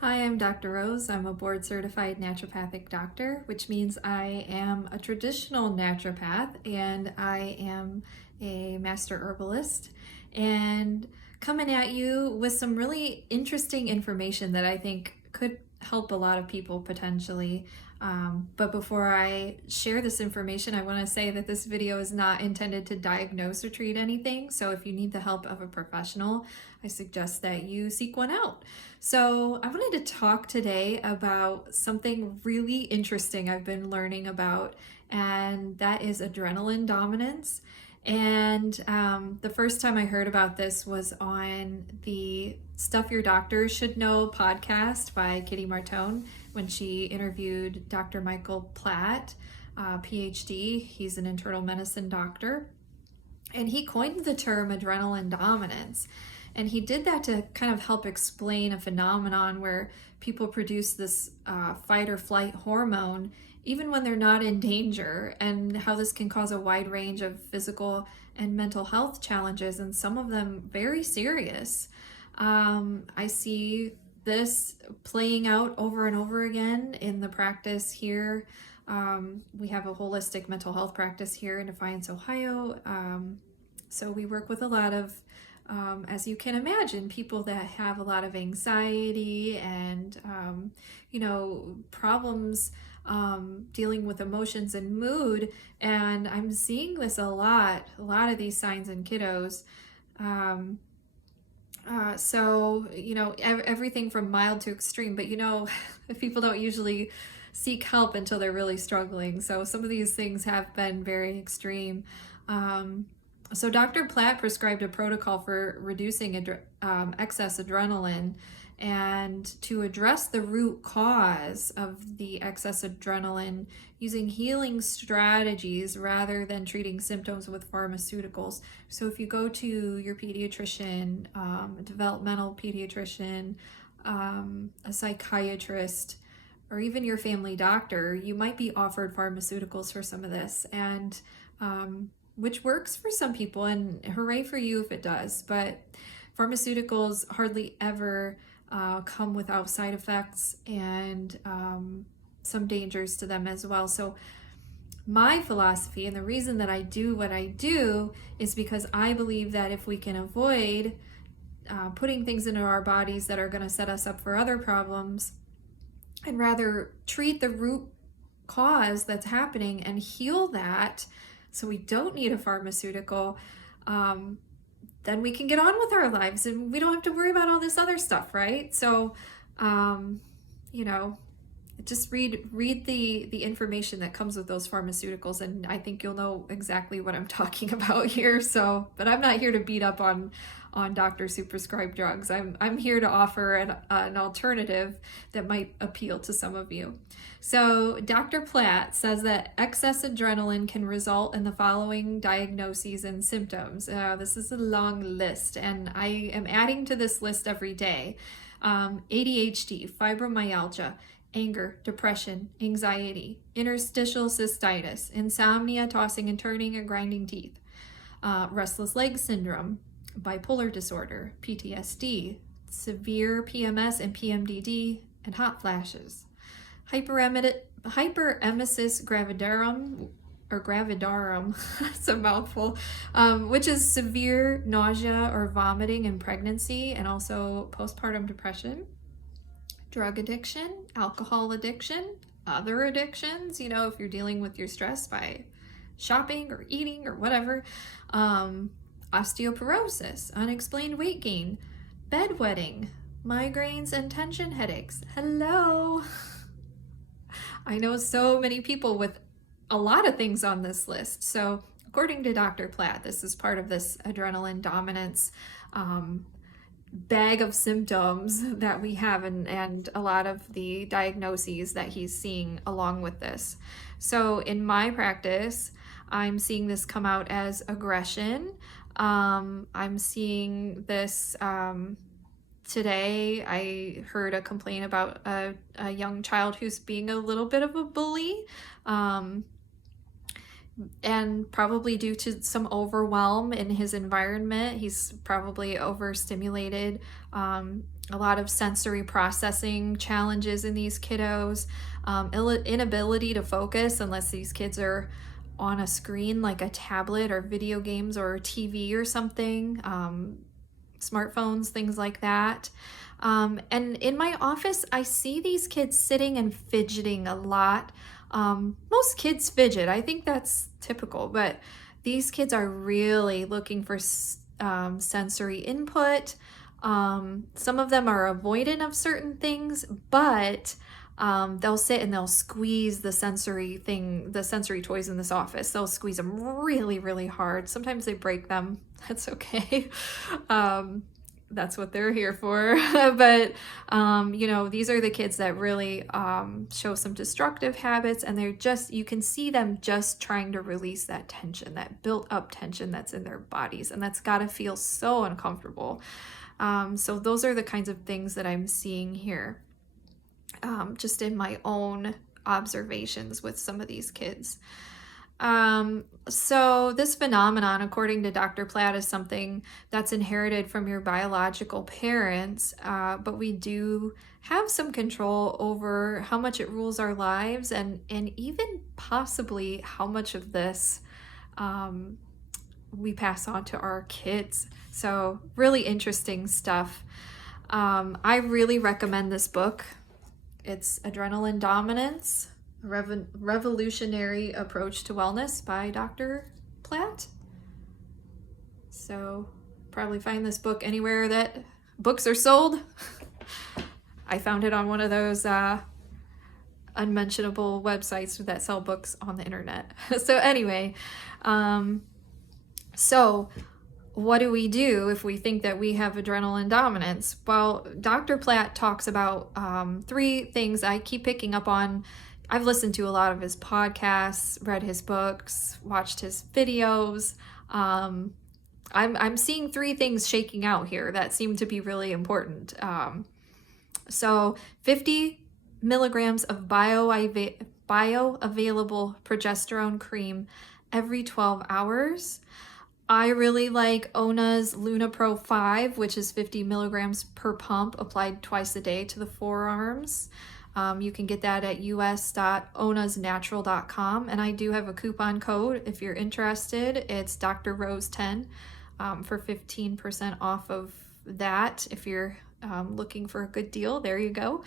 Hi, I'm Dr. Rose. I'm a board certified naturopathic doctor, which means I am a traditional naturopath and I am a master herbalist and coming at you with some really interesting information that I think could help a lot of people potentially. But before I share this information, I want to say that this video is not intended to diagnose or treat anything. So if you need the help of a professional, I suggest that you seek one out. So I wanted to talk today about something really interesting I've been learning about, and that is adrenaline dominance. And the first time I heard about this was on the Stuff Your Doctor Should Know podcast by Kitty Martone when she interviewed Dr. Michael Platt, PhD. He's an internal medicine doctor. And he coined the term adrenaline dominance. And he did that to kind of help explain a phenomenon where people produce this fight or flight hormone even when they're not in danger, and how this can cause a wide range of physical and mental health challenges, and some of them very serious. I see this playing out over and over again in the practice here. We have a holistic mental health practice here in Defiance, Ohio. So we work with a lot of, as you can imagine, people that have a lot of anxiety and, problems dealing with emotions and mood. And I'm seeing this a lot of these signs in kiddos. Everything from mild to extreme, but people don't usually seek help until they're really struggling. So some of these things have been very extreme. So Dr. Platt prescribed a protocol for reducing excess adrenaline and to address the root cause of the excess adrenaline using healing strategies rather than treating symptoms with pharmaceuticals. So if you go to your pediatrician, a developmental pediatrician, a psychiatrist, or even your family doctor, you might be offered pharmaceuticals for some of this, and which works for some people, and hooray for you if it does. But pharmaceuticals hardly ever come without side effects and some dangers to them as well. So my philosophy and the reason that I do what I do is because I believe that if we can avoid putting things into our bodies that are going to set us up for other problems, and rather treat the root cause that's happening and heal that, so we don't need a pharmaceutical, then we can get on with our lives and we don't have to worry about all this other stuff, right? So, just read the information that comes with those pharmaceuticals, and I think you'll know exactly what I'm talking about here. So, but I'm not here to beat up on doctors who prescribe drugs. I'm here to offer an alternative that might appeal to some of you. So Dr. Platt says that excess adrenaline can result in the following diagnoses and symptoms. This is a long list, and I am adding to this list every day. ADHD, fibromyalgia, anger, depression, anxiety, interstitial cystitis, insomnia, tossing and turning, and grinding teeth, restless leg syndrome, bipolar disorder, PTSD, severe PMS and PMDD, and hot flashes, hyperemesis gravidarum, or gravidarum, it's a mouthful, which is severe nausea or vomiting in pregnancy, and also postpartum depression, drug addiction, alcohol addiction, other addictions, if you're dealing with your stress by shopping or eating or whatever, osteoporosis, unexplained weight gain, bedwetting, migraines, and tension headaches. Hello! I know so many people with a lot of things on this list. So according to Dr. Platt, this is part of this adrenaline dominance bag of symptoms that we have, and a lot of the diagnoses that he's seeing along with this. So in my practice, I'm seeing this come out as aggression. I'm seeing this today. I heard a complaint about a young child who's being a little bit of a bully, and probably due to some overwhelm in his environment. He's probably overstimulated a lot of sensory processing challenges in these kiddos, inability to focus unless these kids are on a screen like a tablet or video games or TV or something, smartphones, things like that. And in my office, I see these kids sitting and fidgeting a lot. Most kids fidget. I think that's typical, but these kids are really looking for sensory input. Some of them are avoidant of certain things, but they'll sit and they'll squeeze the sensory toys in this office. They'll squeeze them really, really hard. Sometimes they break them. That's okay. That's what they're here for. But, these are the kids that really show some destructive habits, and you can see them just trying to release that tension, that built up tension that's in their bodies. And that's got to feel so uncomfortable. So those are the kinds of things that I'm seeing here, just in my own observations with some of these kids. So this phenomenon, according to Dr. Platt, is something that's inherited from your biological parents, but we do have some control over how much it rules our lives, and even possibly how much of this we pass on to our kids. So really interesting stuff. I really recommend this book. It's Adrenaline Dominance, Revolutionary Approach to Wellness by Dr. Platt. So probably find this book anywhere that books are sold. I found it on one of those unmentionable websites that sell books on the internet. So anyway, so what do we do if we think that we have adrenaline dominance? Well, Dr. Platt talks about 3 things I keep picking up on. I've listened to a lot of his podcasts, read his books, watched his videos. I'm seeing 3 things shaking out here that seem to be really important. So 50 milligrams of bioavailable progesterone cream every 12 hours. I really like Ona's LunaPro 5, which is 50 milligrams per pump applied twice a day to the forearms. You can get that at us.onasnatural.com. And I do have a coupon code if you're interested. It's Dr. Rose 10 for 15% off of that. If you're looking for a good deal, there you go.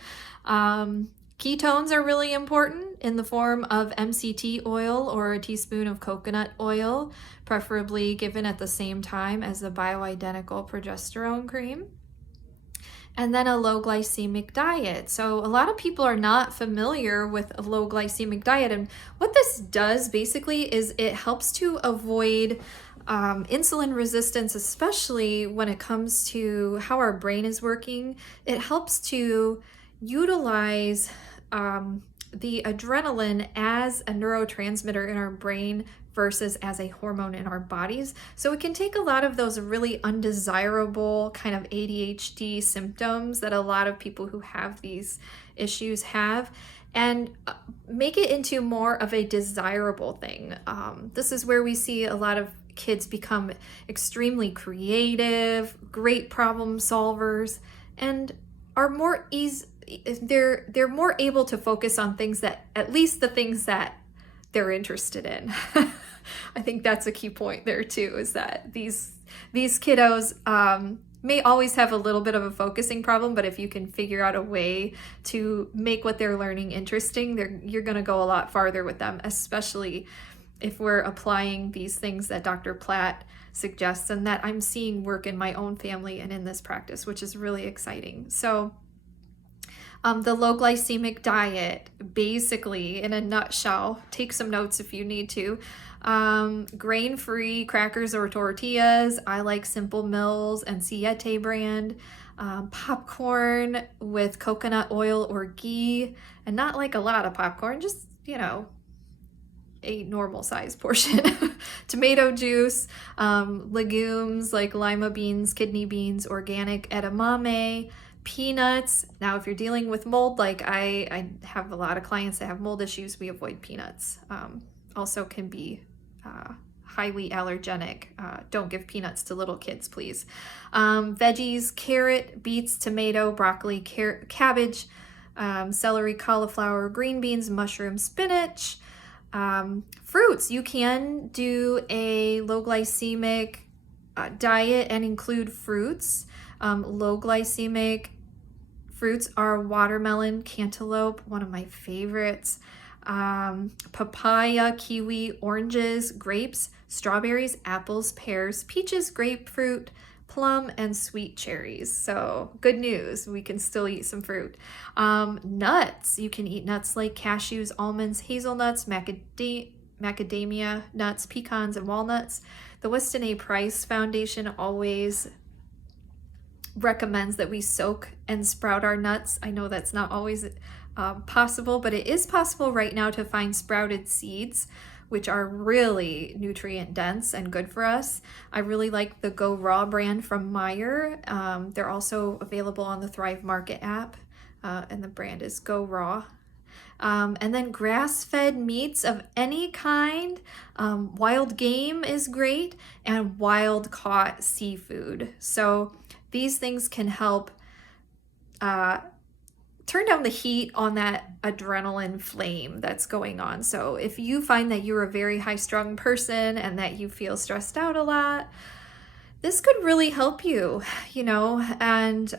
Ketones are really important in the form of MCT oil or a teaspoon of coconut oil, preferably given at the same time as the bioidentical progesterone cream. And then a low glycemic diet. So a lot of people are not familiar with a low glycemic diet. And what this does basically is it helps to avoid insulin resistance, especially when it comes to how our brain is working. It helps to utilize the adrenaline as a neurotransmitter in our brain versus as a hormone in our bodies. So it can take a lot of those really undesirable kind of ADHD symptoms that a lot of people who have these issues have, and make it into more of a desirable thing. This is where we see a lot of kids become extremely creative, great problem solvers, and are more they're more able to focus on things that, at least the things that they're interested in. I think that's a key point there too, is that these kiddos may always have a little bit of a focusing problem, but if you can figure out a way to make what they're learning interesting, you're going to go a lot farther with them, especially if we're applying these things that Dr. Platt suggests and that I'm seeing work in my own family and in this practice, which is really exciting. So the low glycemic diet, basically, in a nutshell, take some notes if you need to. Grain-free crackers or tortillas. I like Simple Mills and Siete brand. Popcorn with coconut oil or ghee, and not like a lot of popcorn, just, a normal size portion. Tomato juice, legumes like lima beans, kidney beans, organic edamame, peanuts. Now, if you're dealing with mold, like I have a lot of clients that have mold issues, we avoid peanuts. Also can be highly allergenic. Don't give peanuts to little kids, please. Veggies, carrot, beets, tomato, broccoli, cabbage, celery, cauliflower, green beans, mushroom, spinach. Fruits, you can do a low glycemic diet and include fruits. Low glycemic fruits are watermelon, cantaloupe, one of my favorites, papaya, kiwi, oranges, grapes, strawberries, apples, pears, peaches, grapefruit, plum, and sweet cherries. So good news, we can still eat some fruit. Nuts, you can eat nuts like cashews, almonds, hazelnuts, macadamia nuts, pecans, and walnuts. The Weston A. Price Foundation always recommends that we soak and sprout our nuts. I know that's not always possible, but it is possible right now to find sprouted seeds, which are really nutrient dense and good for us. I really like the Go Raw brand from Meijer. They're also available on the Thrive Market app, and the brand is Go Raw. And then grass-fed meats of any kind, wild game is great, and wild-caught seafood. So these things can help turn down the heat on that adrenaline flame that's going on. So if you find that you're a very high-strung person and that you feel stressed out a lot, this could really help you, you know, and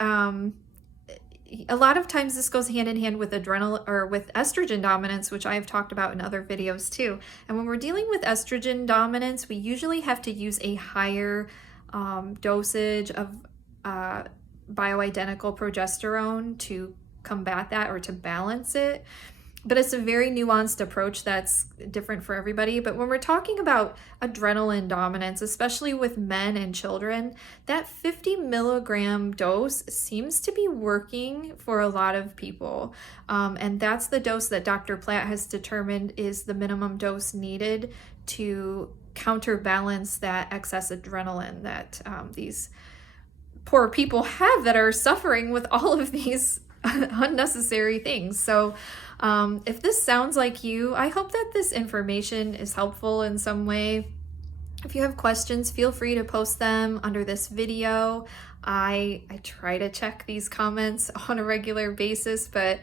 a lot of times this goes hand in hand with with estrogen dominance, which I have talked about in other videos too. And when we're dealing with estrogen dominance, we usually have to use a higher dosage of bioidentical progesterone to combat that or to balance it. But it's a very nuanced approach that's different for everybody. But when we're talking about adrenaline dominance, especially with men and children, that 50 milligram dose seems to be working for a lot of people. And that's the dose that Dr. Platt has determined is the minimum dose needed to counterbalance that excess adrenaline that these poor people have that are suffering with all of these unnecessary things. So if this sounds like you, I hope that this information is helpful in some way. If you have questions, feel free to post them under this video. I try to check these comments on a regular basis, but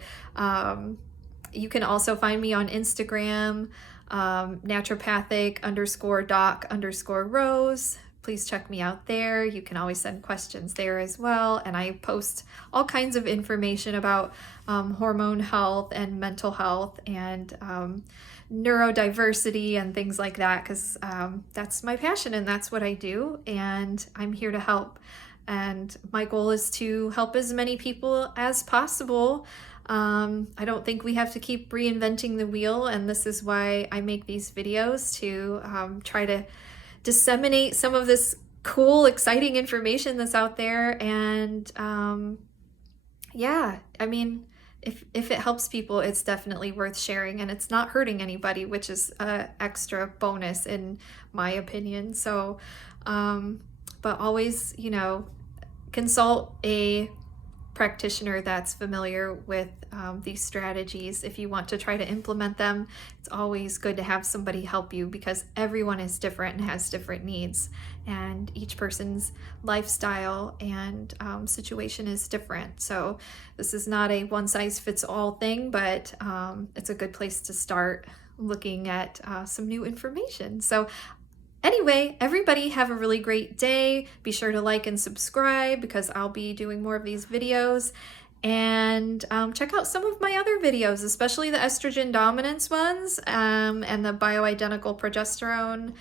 you can also find me on Instagram, naturopathic_doc_rose. Please check me out there. You can always send questions there as well. And I post all kinds of information about hormone health and mental health and neurodiversity and things like that, because that's my passion and that's what I do. And I'm here to help. And my goal is to help as many people as possible. I don't think we have to keep reinventing the wheel. And this is why I make these videos, to try to disseminate some of this cool, exciting information that's out there. And yeah, I mean, if it helps people, it's definitely worth sharing, and it's not hurting anybody, which is an extra bonus in my opinion. So, but always, you know, consult a practitioner that's familiar with these strategies. If you want to try to implement them, it's always good to have somebody help you, because everyone is different and has different needs, and each person's lifestyle and situation is different. So this is not a one-size-fits-all thing, but it's a good place to start looking at some new information. So anyway, everybody have a really great day. Be sure to like and subscribe, because I'll be doing more of these videos. And check out some of my other videos, especially the estrogen dominance ones and the bioidentical progesterone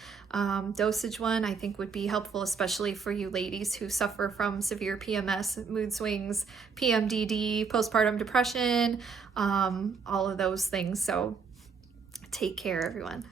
dosage one. I think would be helpful, especially for you ladies who suffer from severe PMS, mood swings, PMDD, postpartum depression, all of those things. So take care, everyone.